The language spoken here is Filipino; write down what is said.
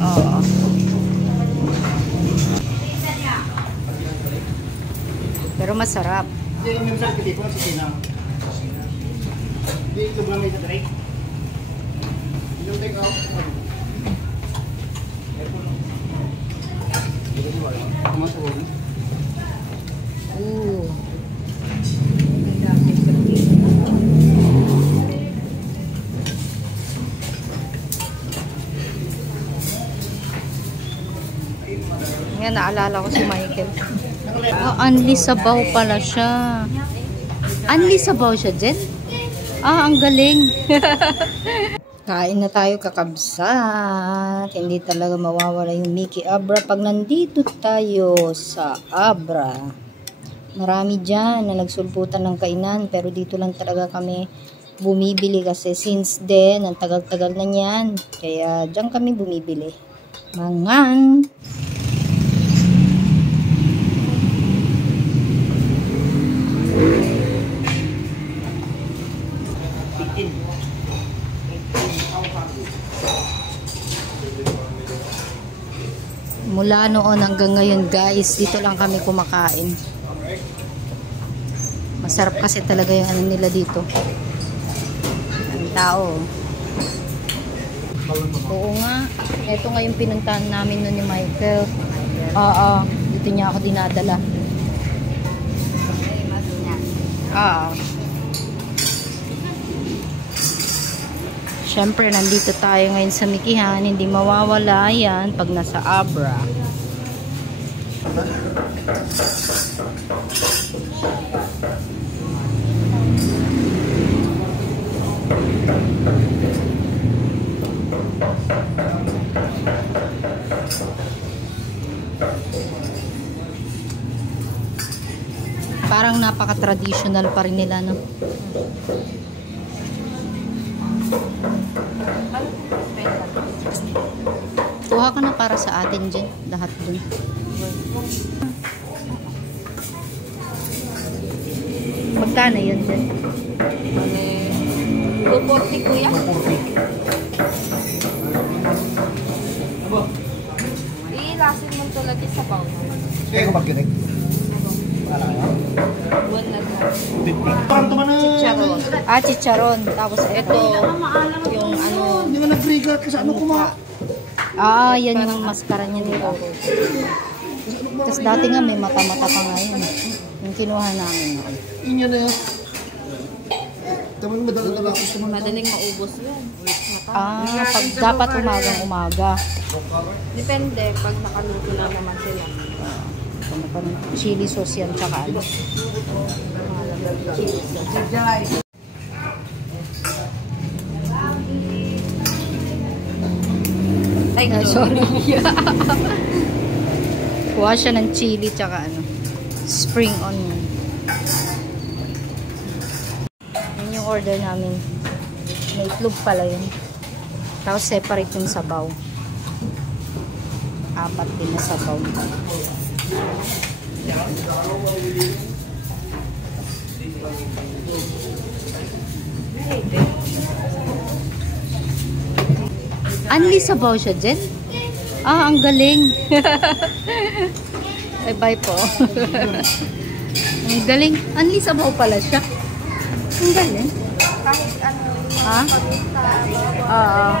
Oo. Pero masarap. Ooh. Ngayon, naalala ko si Michael. Oh, Anli Sabaw pala siya. Anli Sabaw siya, Jen? Ah, ang galing. Kain na tayo, kakabsat. Hindi talaga mawawala yung Mickey Abra pag nandito tayo sa Abra. Marami dyan na nagsulputan ng kainan, pero dito lang talaga kami bumibili kasi since then, ang tagal-tagal na niyan. Kaya dyan kami bumibili. Mangang! Mula noon hanggang ngayon guys, dito lang kami kumakain. Masarap kasi talaga yung ano nila dito. Ang tao. Oo nga. Ito nga yung pinuntahan namin nun ni Michael. Oo. Dito niya ako dinadala. Oo. Siyempre, nandito tayo ngayon sa Mikihan. Hindi mawawala yan pag nasa Abra. Parang napaka-traditional pa rin nila, no? Kuha ka na para sa atin dyan. Lahat dun. Magkano yun dyan? 240 kuya. 240. Ilasin mo ito lagi sa baw. Kaya ko magkinig. Chicharon. Ah, chicharon. Tapos ito, yung ano. Hindi mo nag-brigat kasi ano kuma. Ah, yan yung maskara niya dito. Tapos dati nga may mata-mata pa nga yun. Yung kinuha namin. Inyo na yun. Tama mo madala-dala ako sa mga. Madaling maubos yun. Ah, pag dapat umagang-umaga. Depende pag nakaluto na naman sila. Chili sauce yan, tsaka ano. Chili sauce. Ay, sorry. Kuha siya ng chili tsaka ano, spring onion. Yan yung order namin. May itlog pala yun. Tapos separate yung sabaw. 4 din na sabaw. Anli sabaw siya, Jen? Ah, ang galing. Bye-bye po. Ang galing. Anli sabaw pala siya. Ang galing. Kahit ano, ha? Oo.